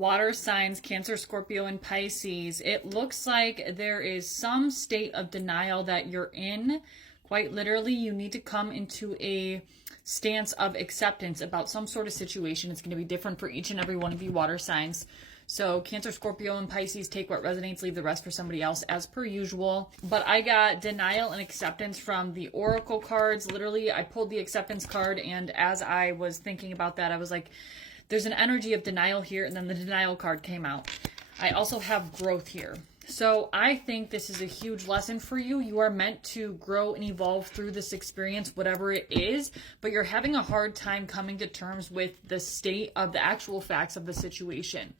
Water signs, Cancer, Scorpio, and Pisces. It looks like there is some state of denial that you're in. Quite literally, you need to come into a stance of acceptance about some sort of situation. It's going to be different for each and every one of you water signs. So Cancer, Scorpio, and Pisces, take what resonates, leave the rest for somebody else as per usual. But I got denial and acceptance from the Oracle cards. Literally, I pulled the acceptance card, and as I was thinking about that, I was like, there's an energy of denial here, and then the denial card came out. I also have growth here. So I think this is a huge lesson for you. You are meant to grow and evolve through this experience, whatever it is, but you're having a hard time coming to terms with the state of the actual facts of the situation.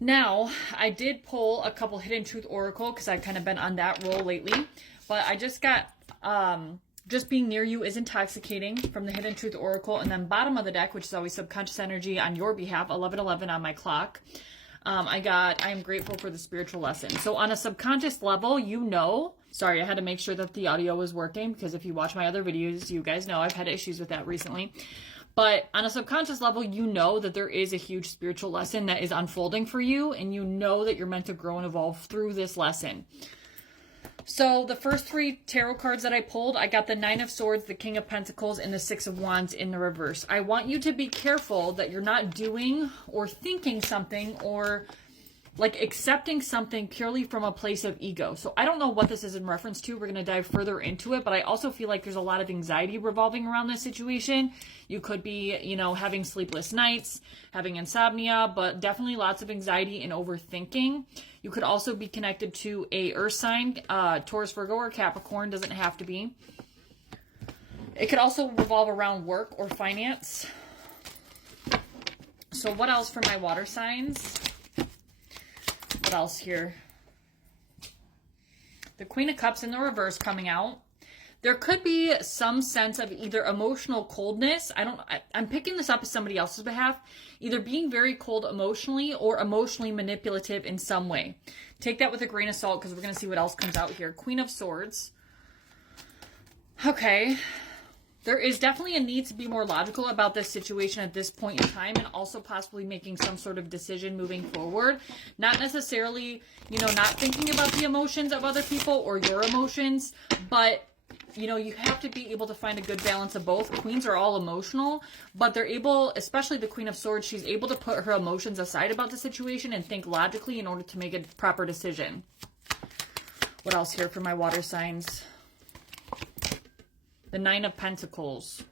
Now, I did pull a couple Hidden Truth Oracle because I've kind of been on that roll lately, but I just got Just Being Near You is Intoxicating from the Hidden Truth Oracle, and then bottom of the deck, which is always subconscious energy on your behalf, 1111 on my clock. I am grateful for the spiritual lesson. So on a subconscious level, you know, sorry, I had to make sure that the audio was working because if you watch my other videos, you guys know I've had issues with that recently. But on a subconscious level, you know that there is a huge spiritual lesson that is unfolding for you, and you know that you're meant to grow and evolve through this lesson. So the first three tarot cards that I pulled, I got the Nine of Swords, the King of Pentacles, and the Six of Wands in the reverse. I want you to be careful that you're not doing or thinking something or like accepting something purely from a place of ego. So I don't know what this is in reference to. We're going to dive further into it, but I also feel like there's a lot of anxiety revolving around this situation. You could be, you know, having sleepless nights, having insomnia, but definitely lots of anxiety and overthinking. You could also be connected to a earth sign, Taurus, Virgo, or Capricorn. Doesn't have to be. It could also revolve around work or finance. So what else for my water signs? What else here? The Queen of Cups in the reverse coming out. There could be some sense of either emotional coldness. I'm picking this up as somebody else's behalf. Either being very cold emotionally or emotionally manipulative in some way. Take that with a grain of salt because we're going to see what else comes out here. Queen of Swords. Okay. There is definitely a need to be more logical about this situation at this point in time, and also possibly making some sort of decision moving forward. Not necessarily, you know, not thinking about the emotions of other people or your emotions, but, you know, you have to be able to find a good balance of both. Queens are all emotional, but they're able, especially the Queen of Swords, she's able to put her emotions aside about the situation and think logically in order to make a proper decision. What else here for my water signs? The Nine of Pentacles.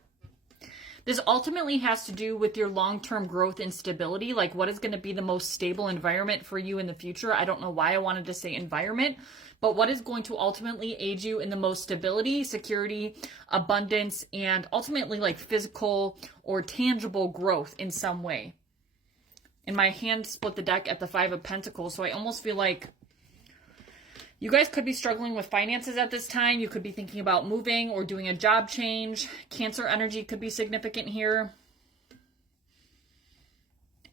This ultimately has to do with your long-term growth and stability, like what is going to be the most stable environment for you in the future. I don't know why I wanted to say environment, but what is going to ultimately aid you in the most stability, security, abundance, and ultimately like physical or tangible growth in some way. And my hand split the deck at the Five of Pentacles, so I almost feel like you guys could be struggling with finances at this time. You could be thinking about moving or doing a job change. Cancer energy could be significant here.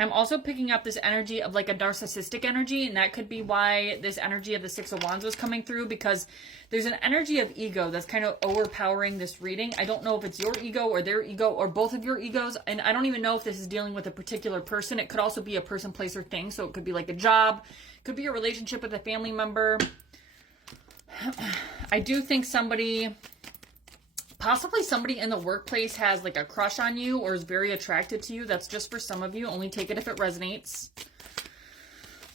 I'm also picking up this energy of like a narcissistic energy, and that could be why this energy of the Six of Wands was coming through, because there's an energy of ego that's kind of overpowering this reading. I don't know if it's your ego or their ego or both of your egos, and I don't even know if this is dealing with a particular person. It could also be a person, place, or thing, so it could be like a job. It could be a relationship with a family member. I do think possibly somebody in the workplace has like a crush on you or is very attracted to you. That's just for some of you. Only take it if it resonates.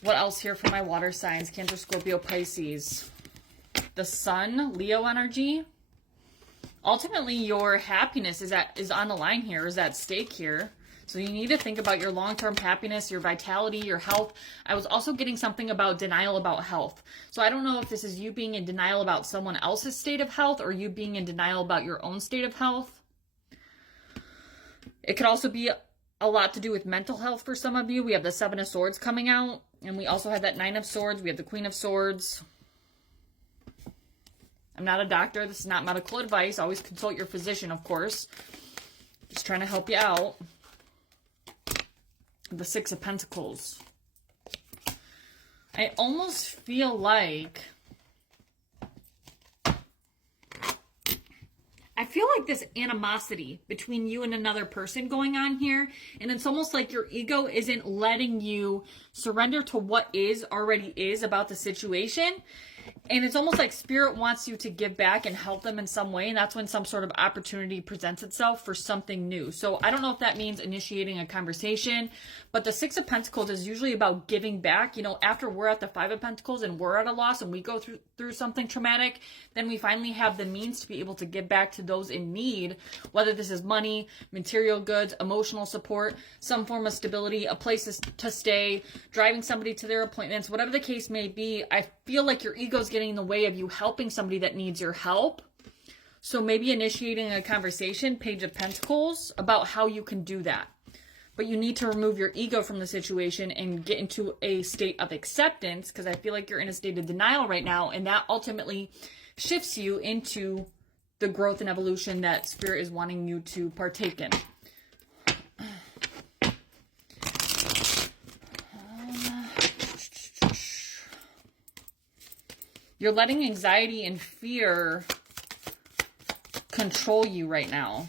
What else here for my water signs? Cancer, Scorpio, Pisces. The Sun, Leo energy. Ultimately, your happiness is on the line here, is at stake here. So you need to think about your long-term happiness, your vitality, your health. I was also getting something about denial about health. So I don't know if this is you being in denial about someone else's state of health or you being in denial about your own state of health. It could also be a lot to do with mental health for some of you. We have the Seven of Swords coming out, and we also have that Nine of Swords. We have the Queen of Swords. I'm not a doctor. This is not medical advice. Always consult your physician, of course. Just trying to help you out. The Six of Pentacles. I almost feel like feel like this animosity between you and another person going on here. And it's almost like your ego isn't letting you surrender to what already is about the situation. And it's almost like spirit wants you to give back and help them in some way. And that's when some sort of opportunity presents itself for something new. So I don't know if that means initiating a conversation, but the Six of Pentacles is usually about giving back. You know, after we're at the Five of Pentacles and we're at a loss and we go through something traumatic, then we finally have the means to be able to give back to those in need, whether this is money, material goods, emotional support, some form of stability, a place to stay, driving somebody to their appointments, whatever the case may be. I feel like your ego's getting in the way of you helping somebody that needs your help. So maybe initiating a conversation, Page of Pentacles, about how you can do that. But you need to remove your ego from the situation and get into a state of acceptance, because I feel like you're in a state of denial right now, and that ultimately shifts you into the growth and evolution that Spirit is wanting you to partake in. You're letting anxiety and fear control you right now.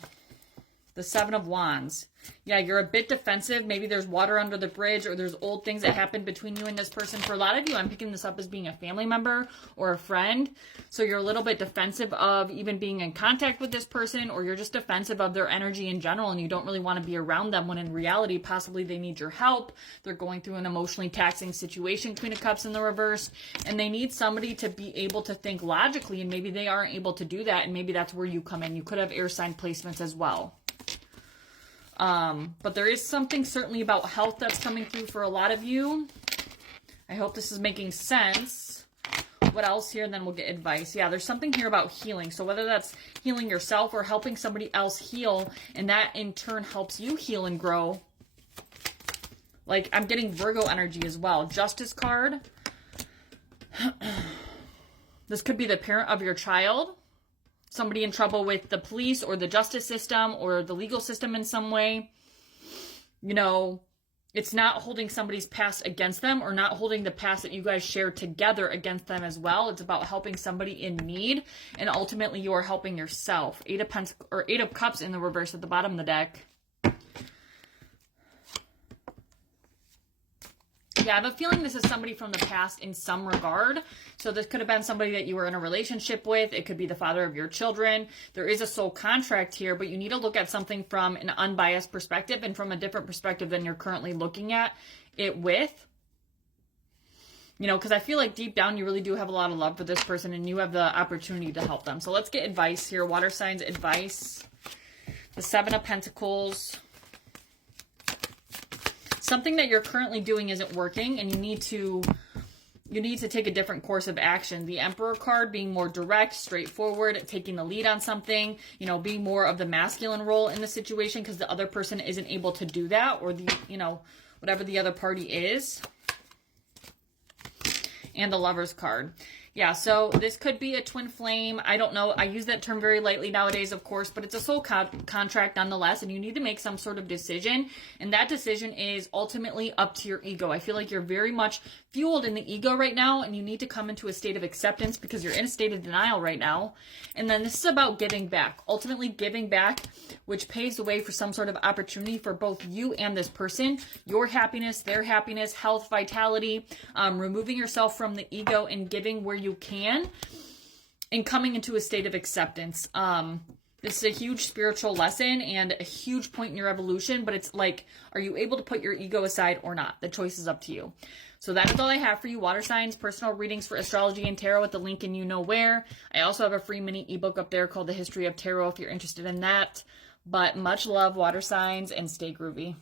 The Seven of Wands. Yeah, you're a bit defensive. Maybe there's water under the bridge, or there's old things that happened between you and this person. For a lot of you, I'm picking this up as being a family member or a friend. So you're a little bit defensive of even being in contact with this person, or you're just defensive of their energy in general, and you don't really want to be around them, when in reality, possibly they need your help. They're going through an emotionally taxing situation, Queen of Cups in the reverse, and they need somebody to be able to think logically, and maybe they aren't able to do that, and maybe that's where you come in. You could have air sign placements as well. But there is something certainly about health that's coming through for a lot of you. I hope this is making sense. What else here? And then we'll get advice. Yeah, there's something here about healing. So whether that's healing yourself or helping somebody else heal, and that in turn helps you heal and grow. Like, I'm getting Virgo energy as well. Justice card. This could be the parent of your child. Somebody in trouble with the police or the justice system or the legal system in some way. You know, it's not holding somebody's past against them, or not holding the past that you guys share together against them as well. It's about helping somebody in need, and ultimately you are helping yourself. Eight of Cups in the reverse at the bottom of the deck. Yeah, I have a feeling this is somebody from the past in some regard. So this could have been somebody that you were in a relationship with. It could be the father of your children. There is a soul contract here, but you need to look at something from an unbiased perspective and from a different perspective than you're currently looking at it with. You know, because I feel like deep down you really do have a lot of love for this person, and you have the opportunity to help them. So let's get advice here. Water signs advice. The Seven of Pentacles. Something that you're currently doing isn't working, and you need to take a different course of action. The Emperor card being more direct, straightforward, taking the lead on something, you know, being more of the masculine role in the situation because the other person isn't able to do that, or the, you know, whatever the other party is. And the Lovers card. Yeah, so this could be a twin flame. I don't know. I use that term very lightly nowadays, of course, but it's a soul contract nonetheless, and you need to make some sort of decision, and that decision is ultimately up to your ego. I feel like you're very much fueled in the ego right now, and you need to come into a state of acceptance because you're in a state of denial right now. And then this is about giving back, ultimately giving back, which paves the way for some sort of opportunity for both you and this person, your happiness, their happiness, health, vitality, removing yourself from the ego and giving where you can, and coming into a state of acceptance. This is a huge spiritual lesson and a huge point in your evolution, but it's like, are you able to put your ego aside or not? The choice is up to you. So that is all I have for you, water signs. Personal readings for astrology and tarot at the link in you know where. I also have a free mini ebook up there called The History of Tarot if you're interested in that. But much love, water signs, and stay groovy.